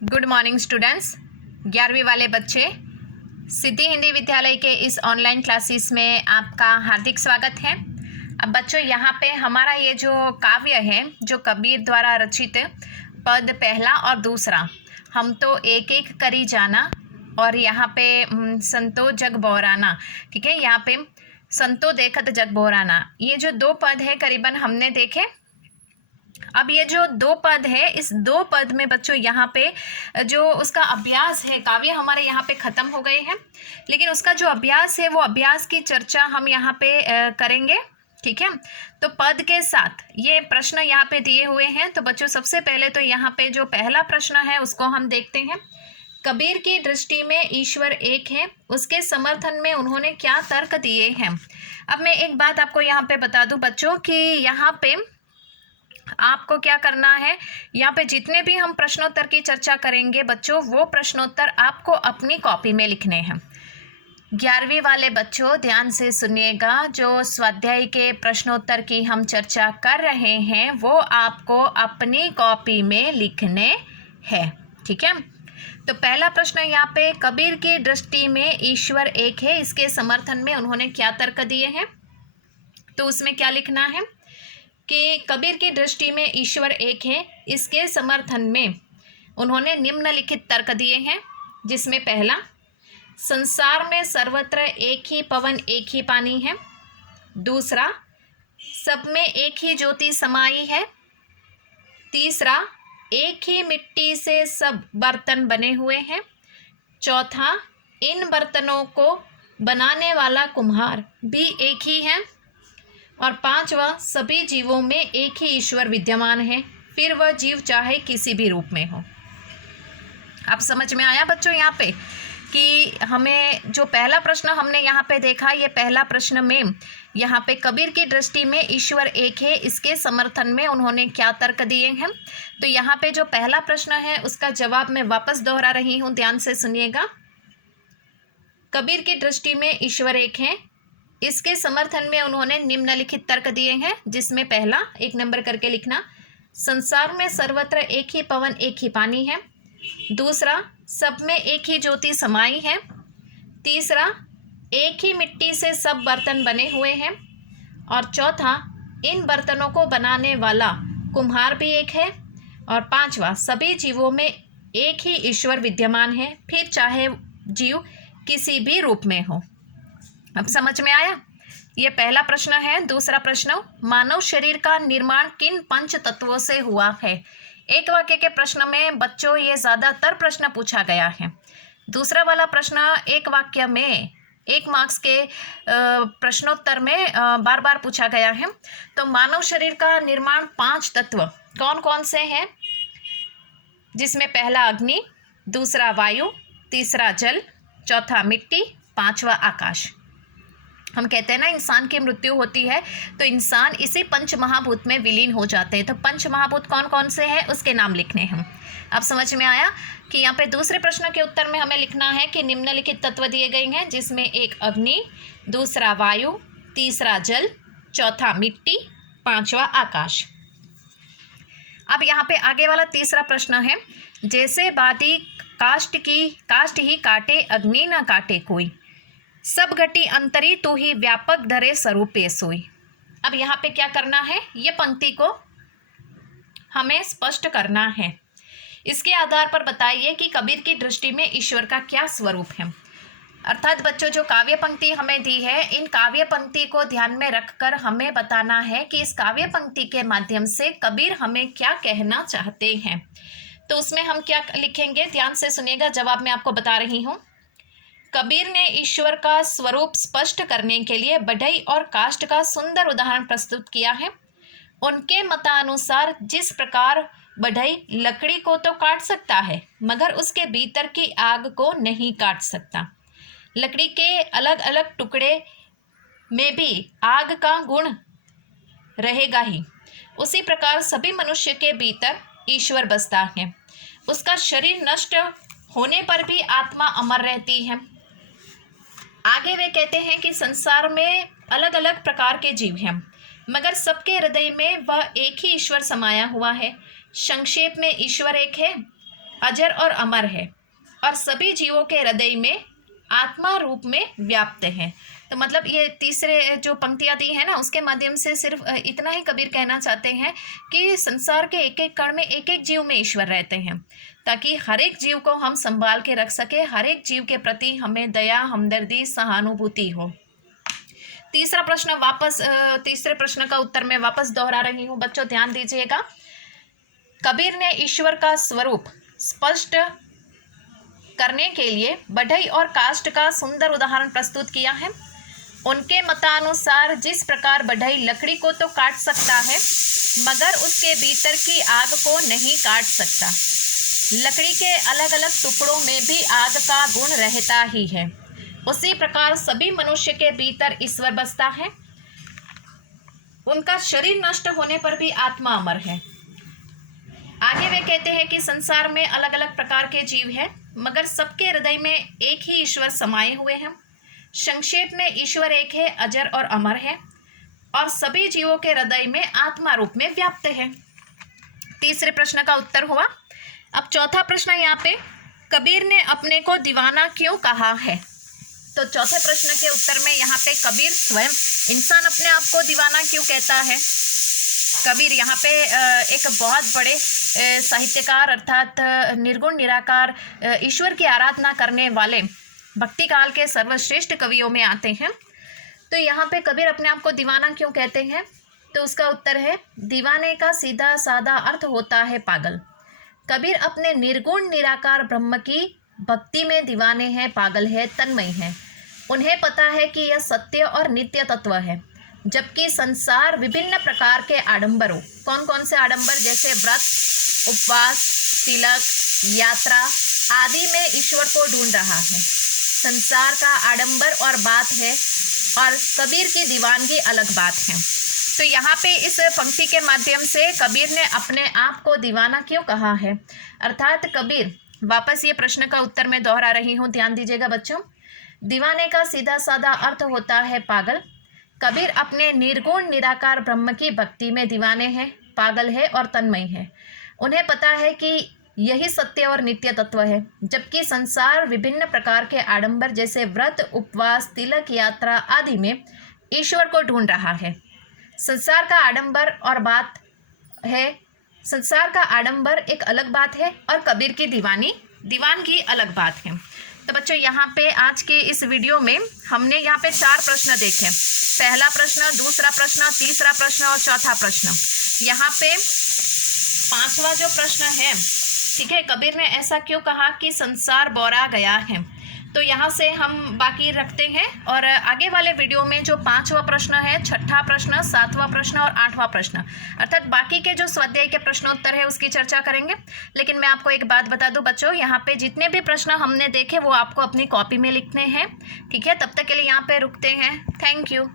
Good morning students. 11वीं वाले बच्चे, सिद्धि हिंदी विद्यालय के इस ऑनलाइन क्लासेस में आपका हार्दिक स्वागत है। अब बच्चों, यहाँ पे हमारा ये जो काव्य है, जो कबीर द्वारा रचित पद पहला और दूसरा, हम तो एक एक करी जाना, और यहाँ पे संतो जग बौराना, ठीक है। यहाँ पे संतो देखत जग बौराना, ये जो दो पद है करीबन हमने देखे। अब ये जो दो पद है, इस दो पद में बच्चों यहाँ पे जो उसका अभ्यास है, काव्य हमारे यहाँ पे खत्म हो गए हैं, लेकिन उसका जो अभ्यास है वो अभ्यास की चर्चा हम यहाँ पे करेंगे, ठीक है। तो पद के साथ ये प्रश्न यहाँ पे दिए हुए हैं। तो बच्चों, सबसे पहले तो यहाँ पे जो पहला प्रश्न है उसको हम देखते हैं। कबीर की दृष्टि में ईश्वर एक है, उसके समर्थन में उन्होंने क्या तर्क दिए हैं। अब मैं एक बात आपको यहाँ पे बता दूं बच्चों कि यहाँ पे आपको क्या करना है, यहाँ पे जितने भी हम प्रश्नोत्तर की चर्चा करेंगे बच्चों, वो प्रश्नोत्तर आपको अपनी कॉपी में लिखने हैं। 11वीं वाले बच्चों ध्यान से सुनिएगा, जो स्वाध्याय के प्रश्नोत्तर की हम चर्चा कर रहे हैं वो आपको अपनी कॉपी में लिखने हैं, ठीक है। तो पहला प्रश्न यहाँ पे, कबीर की दृष्टि में ईश्वर एक है, इसके समर्थन में उन्होंने क्या तर्क दिए हैं। तो उसमें क्या लिखना है कि कबीर की दृष्टि में ईश्वर एक है, इसके समर्थन में उन्होंने निम्नलिखित तर्क दिए हैं, जिसमें पहला, संसार में सर्वत्र एक ही पवन एक ही पानी है। दूसरा, सब में एक ही ज्योति समाई है। तीसरा, एक ही मिट्टी से सब बर्तन बने हुए हैं। चौथा, इन बर्तनों को बनाने वाला कुम्हार भी एक ही है। और पांचवा, सभी जीवों में एक ही ईश्वर विद्यमान है, फिर वह जीव चाहे किसी भी रूप में हो। अब समझ में आया बच्चों यहाँ पे कि हमें जो पहला प्रश्न हमने यहाँ पे देखा, ये पहला प्रश्न में यहाँ पे कबीर की दृष्टि में ईश्वर एक है, इसके समर्थन में उन्होंने क्या तर्क दिए हैं। तो यहाँ पे जो पहला प्रश्न है उसका जवाब मैं वापस दोहरा रही हूँ, ध्यान से सुनिएगा। कबीर की दृष्टि में ईश्वर एक है, इसके समर्थन में उन्होंने निम्नलिखित तर्क दिए हैं, जिसमें पहला, एक नंबर करके लिखना, संसार में सर्वत्र एक ही पवन एक ही पानी है। दूसरा, सब में एक ही ज्योति समाई है। तीसरा, एक ही मिट्टी से सब बर्तन बने हुए हैं। और चौथा, इन बर्तनों को बनाने वाला कुम्हार भी एक है। और पांचवा, सभी जीवों में एक ही ईश्वर विद्यमान है, फिर चाहे जीव किसी भी रूप में हो। अब समझ में आया। ये पहला प्रश्न है। दूसरा प्रश्न, मानव शरीर का निर्माण किन पंच तत्वों से हुआ है। एक वाक्य के प्रश्न में बच्चों ये ज़्यादातर प्रश्न पूछा गया है। दूसरा वाला प्रश्न एक वाक्य में 1 मार्क्स के प्रश्नोत्तर में बार बार पूछा गया है। तो मानव शरीर का निर्माण 5 तत्व कौन कौन से हैं, जिसमें पहला अग्नि, दूसरा वायु, तीसरा जल, चौथा मिट्टी, पांचवा आकाश। हम कहते हैं ना, इंसान की मृत्यु होती है तो इंसान इसी पंच महाभूत में विलीन हो जाते हैं। तो पंच महाभूत कौन कौन से हैं उसके नाम लिखने हैं। अब समझ में आया कि यहाँ पे दूसरे प्रश्न के उत्तर में हमें लिखना है कि निम्नलिखित तत्व दिए गए हैं, जिसमें एक अग्नि, दूसरा वायु, तीसरा जल, चौथा मिट्टी, पांचवा आकाश। अब यहाँ पे आगे वाला तीसरा प्रश्न है, जैसे बादी काष्ट ही काटे, अग्नि न काटे कोई, सब घटी अंतरी तू ही, व्यापक धरे स्वरूपे सोई। अब यहाँ पे क्या करना है, ये पंक्ति को हमें स्पष्ट करना है। इसके आधार पर बताइए कि कबीर की दृष्टि में ईश्वर का क्या स्वरूप है। अर्थात बच्चों, जो काव्य पंक्ति हमें दी है, इन काव्य पंक्ति को ध्यान में रखकर हमें बताना है कि इस काव्य पंक्ति के माध्यम से कबीर हमें क्या कहना चाहते हैं। तो उसमें हम क्या लिखेंगे, ध्यान से सुनिएगा, जवाब मैं आपको बता रही हूँ। कबीर ने ईश्वर का स्वरूप स्पष्ट करने के लिए बढ़ई और काष्ठ का सुंदर उदाहरण प्रस्तुत किया है। उनके मतानुसार जिस प्रकार बढ़ई लकड़ी को तो काट सकता है, मगर उसके भीतर की आग को नहीं काट सकता। लकड़ी के अलग अलग टुकड़े में भी आग का गुण रहेगा ही, उसी प्रकार सभी मनुष्य के भीतर ईश्वर बसता है। उसका शरीर नष्ट होने पर भी आत्मा अमर रहती है। आगे वे कहते हैं कि संसार में अलग अलग प्रकार के जीव हैं, मगर सबके हृदय में वह एक ही ईश्वर समाया हुआ है। संक्षेप में ईश्वर एक है, अजर और अमर है और सभी जीवों के हृदय में आत्मा रूप में व्याप्त है। तो मतलब ये तीसरे जो पंक्तियाँ दी है ना, उसके माध्यम से सिर्फ इतना ही कबीर कहना चाहते हैं कि संसार के एक एक कण में एक एक जीव में ईश्वर रहते हैं, ताकि हर एक जीव को हम संभाल के रख सके, हर एक जीव के प्रति हमें दया, हमदर्दी, सहानुभूति हो। तीसरा प्रश्न वापस तीसरे प्रश्न का उत्तर मैं वापस दोहरा रही हूँ, बच्चों ध्यान दीजिएगा। कबीर ने ईश्वर का स्वरूप स्पष्ट करने के लिए बढ़ई और काष्ठ का सुंदर उदाहरण प्रस्तुत किया है। उनके मतानुसार जिस प्रकार बढ़ई लकड़ी को तो काट सकता है मगर उसके भीतर की आग को नहीं काट सकता, लकड़ी के अलग अलग टुकड़ों में भी आग का गुण रहता ही है, उसी प्रकार सभी मनुष्य के भीतर ईश्वर बसता है। उनका शरीर नष्ट होने पर भी आत्मा अमर है। आगे वे कहते हैं कि संसार में अलग अलग प्रकार के जीव हैं मगर सबके हृदय में एक ही ईश्वर समाये हुए हैं। संक्षेप में ईश्वर एक है, अजर और अमर है और सभी जीवों के हृदय में आत्मा रूप में व्याप्त है। तीसरे प्रश्न का उत्तर हुआ। अब चौथा प्रश्न यहाँ पे, कबीर ने अपने को दीवाना क्यों कहा है? तो चौथे प्रश्न के उत्तर में यहाँ पे कबीर स्वयं, इंसान अपने आप को दीवाना क्यों कहता है? कबीर यहाँ पे एक बहुत बड़े साहित्यकार अर्थात निर्गुण निराकार ईश्वर की आराधना करने वाले भक्ति काल के सर्वश्रेष्ठ कवियों में आते हैं। तो यहाँ पे कबीर अपने आप को दीवाना क्यों कहते हैं? तो उसका उत्तर है, दीवाने का सीधा साधा अर्थ होता है पागल। कबीर अपने निर्गुण निराकार ब्रह्म की भक्ति में दीवाने हैं, पागल है, तन्मय है। उन्हें पता है कि यह सत्य और नित्य तत्व है, जबकि संसार विभिन्न प्रकार के आडंबरों, कौन कौन से आडंबर, जैसे व्रत, उपवास, तिलक, यात्रा आदि में ईश्वर को ढूंढ रहा है। संसार का आडंबर और बात है और कबीर की दीवानगी अलग बात है। तो यहाँ पे इस पंक्ति के माध्यम से कबीर ने अपने आप को दीवाना क्यों कहा है, अर्थात कबीर, वापस ये प्रश्न का उत्तर मैं दोहरा रही हूँ, ध्यान दीजिएगा बच्चों। दीवाने का सीधा साधा अर्थ होता है पागल। कबीर अपने निर्गुण निराकार ब्रह्म की भक्ति में दीवाने हैं, पागल है और तन्मय है। उन्हें पता है कि यही सत्य और नित्य तत्व है, जबकि संसार विभिन्न प्रकार के आडंबर जैसे व्रत, उपवास, तिलक, यात्रा आदि में ईश्वर को ढूंढ रहा है। संसार का आडंबर और बात है, संसार का आडंबर एक अलग बात है और कबीर की दीवानगी अलग बात है। तो बच्चों यहाँ पे आज के इस वीडियो में हमने यहाँ पे 4 प्रश्न देखे। पहला प्रश्न, दूसरा प्रश्न, तीसरा प्रश्न और चौथा प्रश्न। यहाँ पे 5वां जो प्रश्न है, ठीक है, कबीर ने ऐसा क्यों कहा कि संसार बोरा गया है, तो यहाँ से हम बाकी रखते हैं और आगे वाले वीडियो में जो 5वां प्रश्न है, छठा प्रश्न, 7वां प्रश्न और 8वां प्रश्न, अर्थात बाकी के जो स्वाध्याय के प्रश्नोत्तर है उसकी चर्चा करेंगे। लेकिन मैं आपको एक बात बता दूं बच्चों, यहाँ पे जितने भी प्रश्न हमने देखे वो आपको अपनी कॉपी में लिखने हैं, ठीक है। तब तक के लिए यहाँ पे रुकते हैं। Thank you.